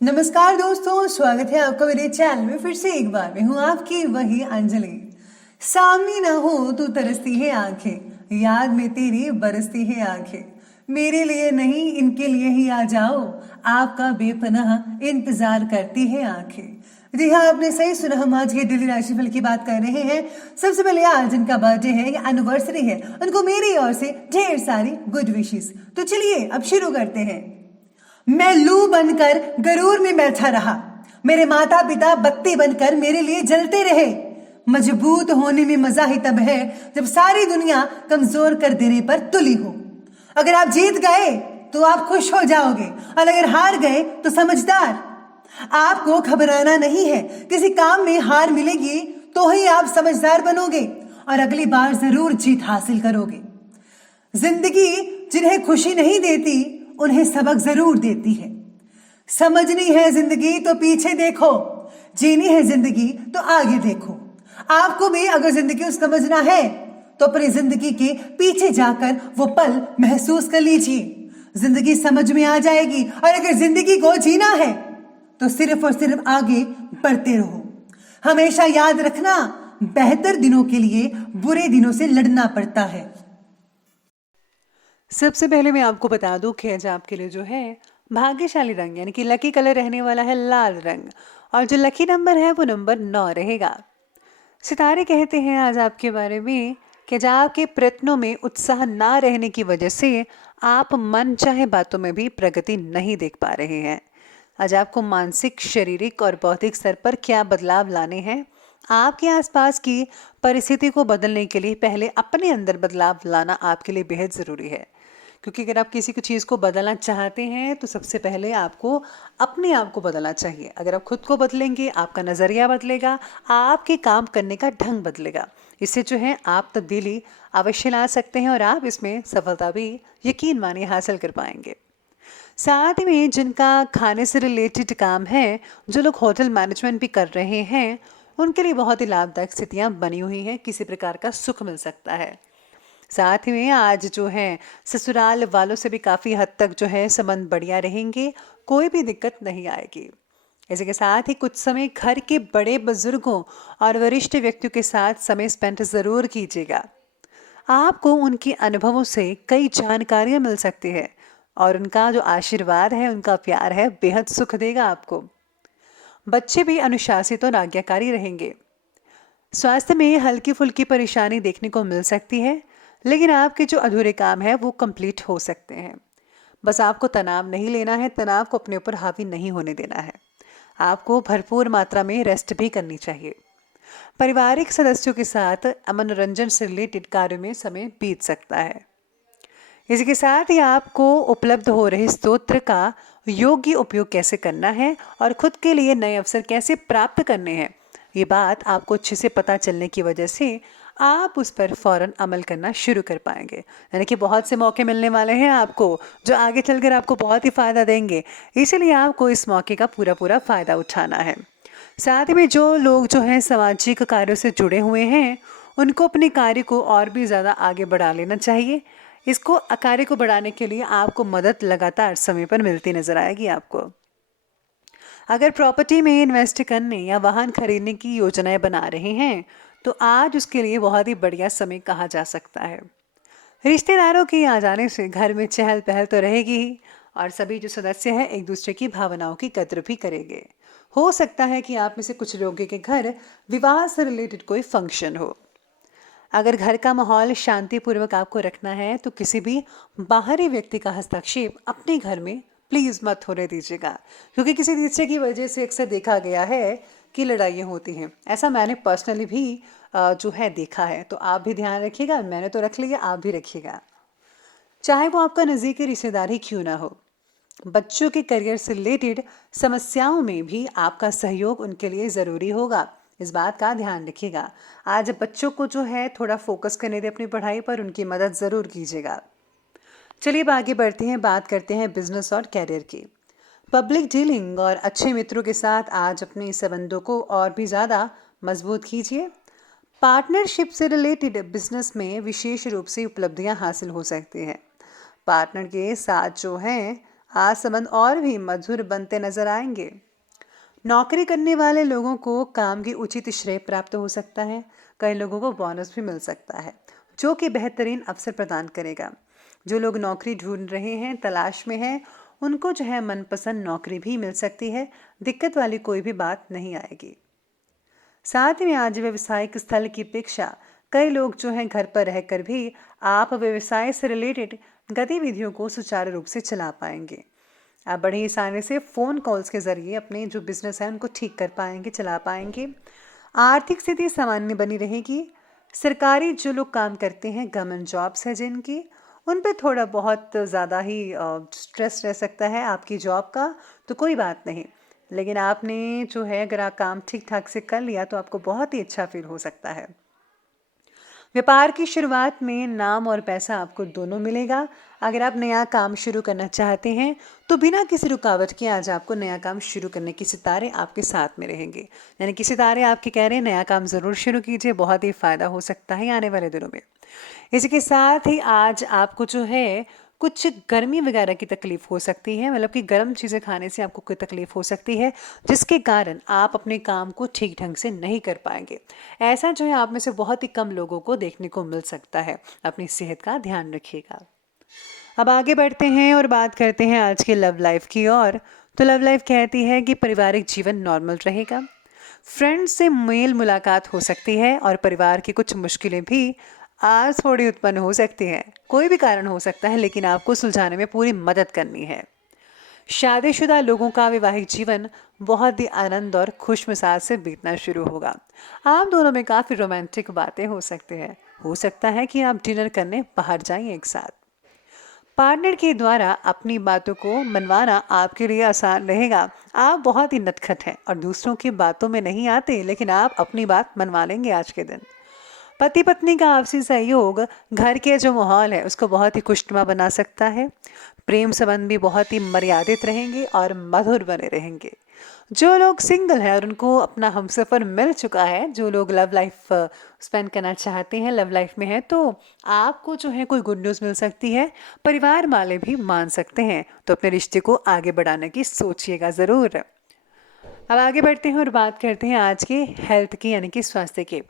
नमस्कार दोस्तों, स्वागत है आपका मेरे चैनल में फिर से एक बार। मैं हूँ आपकी वही अंजलि। सामने ना हो तो तरसती है आंखें, याद में तेरी बरसती है आंखें। मेरे लिए नहीं इनके लिए ही आ जाओ, आपका बेपनाह इंतजार करती है आंखें। जी हाँ, आपने सही सुना। हम आज के डेली राशिफल की बात कर रहे हैं। सबसे पहले आज जिनका बर्थडे है या एनिवर्सरी है, उनको मेरी ओर से ढेर सारी गुड विशेस। तो चलिए अब शुरू करते हैं। मैं लू बनकर गरूर में बैठा रहा, मेरे माता पिता बत्ती बनकर मेरे लिए जलते रहे। मजबूत होने में मजा ही तब है जब सारी दुनिया कमजोर कर देने पर तुली हो। अगर आप जीत गए तो आप खुश हो जाओगे, और अगर हार गए तो समझदार। आपको घबराना नहीं है, किसी काम में हार मिलेगी तो ही आप समझदार बनोगे और अगली बार जरूर जीत हासिल करोगे। जिंदगी जिन्हें खुशी नहीं देती उन्हें सबक जरूर देती है। समझनी है जिंदगी तो पीछे देखो, जीनी है जिंदगी तो आगे देखो। आपको भी अगर जिंदगी को समझना है तो अपनी जिंदगी के पीछे जाकर वो पल महसूस कर लीजिए, जिंदगी समझ में आ जाएगी। और अगर जिंदगी को जीना है तो सिर्फ और सिर्फ आगे बढ़ते रहो। हमेशा याद रखना, बेहतर दिनों के लिए बुरे दिनों से लड़ना पड़ता है। सबसे पहले मैं आपको बता दूं कि आज आपके लिए जो है भाग्यशाली रंग यानी कि लकी कलर रहने वाला है लाल रंग, और जो लकी नंबर है वो नंबर 9 रहेगा। सितारे कहते हैं आज आपके बारे में कि आज आपके प्रयत्नों में उत्साह ना रहने की वजह से आप मन चाहे बातों में भी प्रगति नहीं देख पा रहे हैं। आज आपको मानसिक, शारीरिक और बौद्धिक स्तर पर क्या बदलाव लाने हैं, आपके आसपास की परिस्थिति को बदलने के लिए पहले अपने अंदर बदलाव लाना आपके लिए बेहद ज़रूरी है। क्योंकि अगर आप किसी चीज़ को बदलना चाहते हैं तो सबसे पहले आपको अपने आप को बदलना चाहिए। अगर आप खुद को बदलेंगे, आपका नज़रिया बदलेगा, आपके काम करने का ढंग बदलेगा। इससे जो है आप तब्दीली अवश्य ला सकते हैं और आप इसमें सफलता भी यकीन मानिए हासिल कर पाएंगे। साथ ही में जिनका खाने से रिलेटेड काम है, जो लोग होटल मैनेजमेंट भी कर रहे हैं, उनके लिए बहुत ही लाभदायक स्थितियाँ बनी हुई हैं, किसी प्रकार का सुख मिल सकता है। साथ ही में आज जो है ससुराल वालों से भी काफ़ी हद तक जो है संबंध बढ़िया रहेंगे, कोई भी दिक्कत नहीं आएगी। इसी के साथ ही कुछ समय घर के बड़े बुजुर्गों और वरिष्ठ व्यक्तियों के साथ समय स्पेंड ज़रूर कीजिएगा। आपको उनके अनुभवों से कई जानकारियाँ मिल सकती है और उनका जो आशीर्वाद है, उनका प्यार है, बेहद सुख देगा आपको। बच्चे भी अनुशासित और आज्ञाकारी रहेंगे। स्वास्थ्य में हल्की फुल्की परेशानी देखने को मिल सकती है, लेकिन आपके जो अधूरे काम है वो कंप्लीट हो सकते हैं। बस आपको तनाव नहीं लेना है, तनाव को अपने ऊपर हावी नहीं होने देना है। आपको भरपूर मात्रा में रेस्ट भी करनी चाहिए। पारिवारिक सदस्यों के साथ मनोरंजन से रिलेटेड कार्यों में समय बीत सकता है। इसी के साथ ही आपको उपलब्ध हो रहे स्तोत्र का योग्य उपयोग कैसे करना है और खुद के लिए नए अवसर कैसे प्राप्त करने हैं, ये बात आपको अच्छे से पता चलने की वजह से आप उस पर फौरन अमल करना शुरू कर पाएंगे। यानी कि बहुत से मौके मिलने वाले हैं आपको, जो आगे चलकर आपको बहुत ही फ़ायदा देंगे। इसीलिए आपको इस मौके का पूरा पूरा फ़ायदा उठाना है। साथ ही में जो लोग जो हैं सामाजिक कार्यों से जुड़े हुए हैं, उनको अपने कार्य को और भी ज़्यादा आगे बढ़ा लेना चाहिए। इसको कार्य को बढ़ाने के लिए आपको मदद लगातार समय पर मिलती नजर आएगी आपको। अगर प्रॉपर्टी में इन्वेस्ट करने या वाहन खरीदने की योजनाएं बना रहे हैं तो आज उसके लिए बहुत ही बढ़िया समय कहा जा सकता है। रिश्तेदारों के आ जाने से घर में चहल पहल तो रहेगी ही, और सभी जो सदस्य हैं एक दूसरे की भावनाओं की कद्र भी करेंगे। हो सकता है कि आप में से कुछ लोगों के घर विवाह से रिलेटेड कोई फंक्शन हो। अगर घर का माहौल शांतिपूर्वक आपको रखना है तो किसी भी बाहरी व्यक्ति का हस्तक्षेप अपने घर में प्लीज़ मत होने दीजिएगा, क्योंकि किसी तीसरे की वजह से अक्सर देखा गया है कि लड़ाइयाँ होती हैं। ऐसा मैंने पर्सनली भी जो है देखा है, तो आप भी ध्यान रखिएगा। मैंने तो रख लिया, आप भी रखिएगा, चाहे वो आपका नज़दीकी रिश्तेदार ही क्यों ना हो। बच्चों के करियर से रिलेटेड समस्याओं में भी आपका सहयोग उनके लिए ज़रूरी होगा, इस बात का ध्यान रखिएगा। आज बच्चों को जो है थोड़ा फोकस करने दें अपनी पढ़ाई पर, उनकी मदद ज़रूर कीजिएगा। चलिए अब आगे बढ़ते हैं, बात करते हैं बिजनेस और कैरियर की। पब्लिक डीलिंग और अच्छे मित्रों के साथ आज अपने संबंधों को और भी ज़्यादा मजबूत कीजिए। पार्टनरशिप से रिलेटेड बिजनेस में विशेष रूप से उपलब्धियां हासिल हो सकती हैं। पार्टनर के साथ जो है आज संबंध और भी मधुर बनते नजर आएंगे। नौकरी करने वाले लोगों को काम की उचित श्रेय प्राप्त हो सकता है। कई लोगों को बोनस भी मिल सकता है जो कि बेहतरीन अवसर प्रदान करेगा। जो लोग नौकरी ढूंढ रहे हैं, तलाश में हैं, उनको जो है मनपसंद नौकरी भी मिल सकती है। दिक्कत वाली कोई भी बात नहीं आएगी। साथ ही में आज व्यवसायिक स्थल की अपेक्षा कई लोग जो हैं घर पर रहकर भी आप व्यवसाय से रिलेटेड गतिविधियों को सुचारू रूप से चला पाएंगे। आप बड़े ही आसानी से फ़ोन कॉल्स के ज़रिए अपने जो बिजनेस है उनको ठीक कर पाएंगे, चला पाएंगे। आर्थिक स्थिति सामान्य बनी रहेगी। सरकारी जो लोग काम करते हैं, गवर्नमेंट जॉब्स है जिनकी, उन पे थोड़ा बहुत ज़्यादा ही स्ट्रेस रह सकता है आपकी जॉब का, तो कोई बात नहीं। लेकिन आपने जो है अगर आप काम ठीक ठाक से कर लिया तो आपको बहुत ही अच्छा फील हो सकता है। व्यापार की शुरुआत में नाम और पैसा आपको दोनों मिलेगा। अगर आप नया काम शुरू करना चाहते हैं तो बिना किसी रुकावट के आज आपको नया काम शुरू करने के सितारे आपके साथ में रहेंगे। यानी कि सितारे आपके कह रहे हैं नया काम ज़रूर शुरू कीजिए, बहुत ही फ़ायदा हो सकता है आने वाले दिनों में। इसी के साथ ही आज आपको जो है कुछ गर्मी वगैरह की तकलीफ हो सकती है, मतलब कि गर्म चीज़ें खाने से आपको कोई तकलीफ हो सकती है जिसके कारण आप अपने काम को ठीक ढंग से नहीं कर पाएंगे। ऐसा जो है आप में से बहुत ही कम लोगों को देखने को मिल सकता है। अपनी सेहत का ध्यान रखिएगा। अब आगे बढ़ते हैं और बात करते हैं आज के लव लाइफ की ओर। तो लव लाइफ कहती है कि पारिवारिक जीवन नॉर्मल रहेगा। फ्रेंड्स से मेल मुलाकात हो सकती है और परिवार की कुछ मुश्किलें भी आज थोड़ी उत्पन्न हो सकती हैं। कोई भी कारण हो सकता है लेकिन आपको सुलझाने में पूरी मदद करनी है। शादीशुदा लोगों का वैवाहिक जीवन बहुत ही आनंद और खुश मिजाज से बीतना शुरू होगा। आप दोनों में काफ़ी रोमांटिक बातें हो सकती हैं। हो सकता है कि आप डिनर करने बाहर जाएं एक साथ। पार्टनर के द्वारा अपनी बातों को मनवाना आपके लिए आसान रहेगा। आप बहुत ही नटखट हैं और दूसरों की बातों में नहीं आते, लेकिन आप अपनी बात मनवा लेंगे आज के दिन। पति पत्नी का आपसी सहयोग घर के जो माहौल है उसको बहुत ही खुशनुमा बना सकता है। प्रेम संबंध भी बहुत ही मर्यादित रहेंगे और मधुर बने रहेंगे। जो लोग सिंगल हैं और उनको अपना हमसफ़र मिल चुका है, जो लोग लव लाइफ स्पेंड करना चाहते हैं, लव लाइफ में हैं, तो आपको जो है कोई गुड न्यूज़ मिल सकती है। परिवार वाले भी मान सकते हैं, तो अपने रिश्ते को आगे बढ़ाने की सोचिएगा ज़रूर। अब आगे बढ़ते हैं और बात करते हैं आज के हेल्थ की, यानी कि स्वास्थ्य के।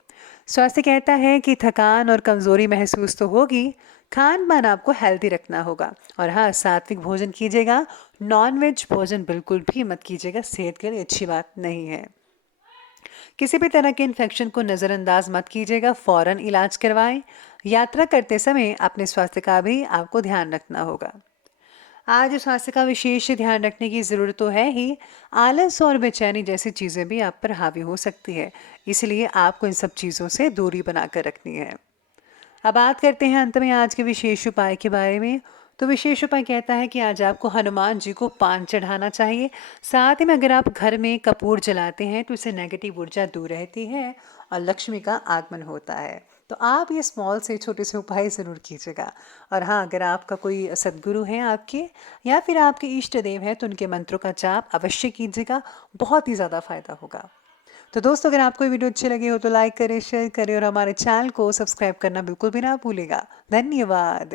स्वास्थ्य कहता है कि थकान और कमज़ोरी महसूस तो होगी। खान पान आपको हेल्दी रखना होगा और हाँ, सात्विक भोजन कीजिएगा। नॉनवेज भोजन बिल्कुल भी मत कीजिएगा, सेहत के लिए अच्छी बात नहीं है। किसी भी तरह के इन्फेक्शन को नज़रअंदाज मत कीजिएगा, फ़ौरन इलाज करवाएं। यात्रा करते समय अपने स्वास्थ्य का भी आपको ध्यान रखना होगा। आज स्वास्थ्य का विशेष ध्यान रखने की ज़रूरत तो है ही। आलस और बेचैनी जैसी चीज़ें भी आप पर हावी हो सकती है, इसलिए आपको इन सब चीज़ों से दूरी बनाकर रखनी है। अब बात करते हैं अंत में आज के विशेष उपाय के बारे में। तो विशेष उपाय कहता है कि आज आपको हनुमान जी को पान चढ़ाना चाहिए। साथ ही में अगर आप घर में कपूर जलाते हैं तो इससे नेगेटिव ऊर्जा दूर रहती है और लक्ष्मी का आगमन होता है। तो आप ये स्मॉल से छोटे से उपाय ज़रूर कीजिएगा। और हाँ, अगर आपका कोई सद्गुरु है आपके या फिर आपके इष्ट देव हैं तो उनके मंत्रों का जाप अवश्य कीजिएगा, बहुत ही ज़्यादा फायदा होगा। तो दोस्तों, अगर आपको ये वीडियो अच्छी लगी हो तो लाइक करें, शेयर करें और हमारे चैनल को सब्सक्राइब करना बिल्कुल भी ना भूलिएगा। धन्यवाद।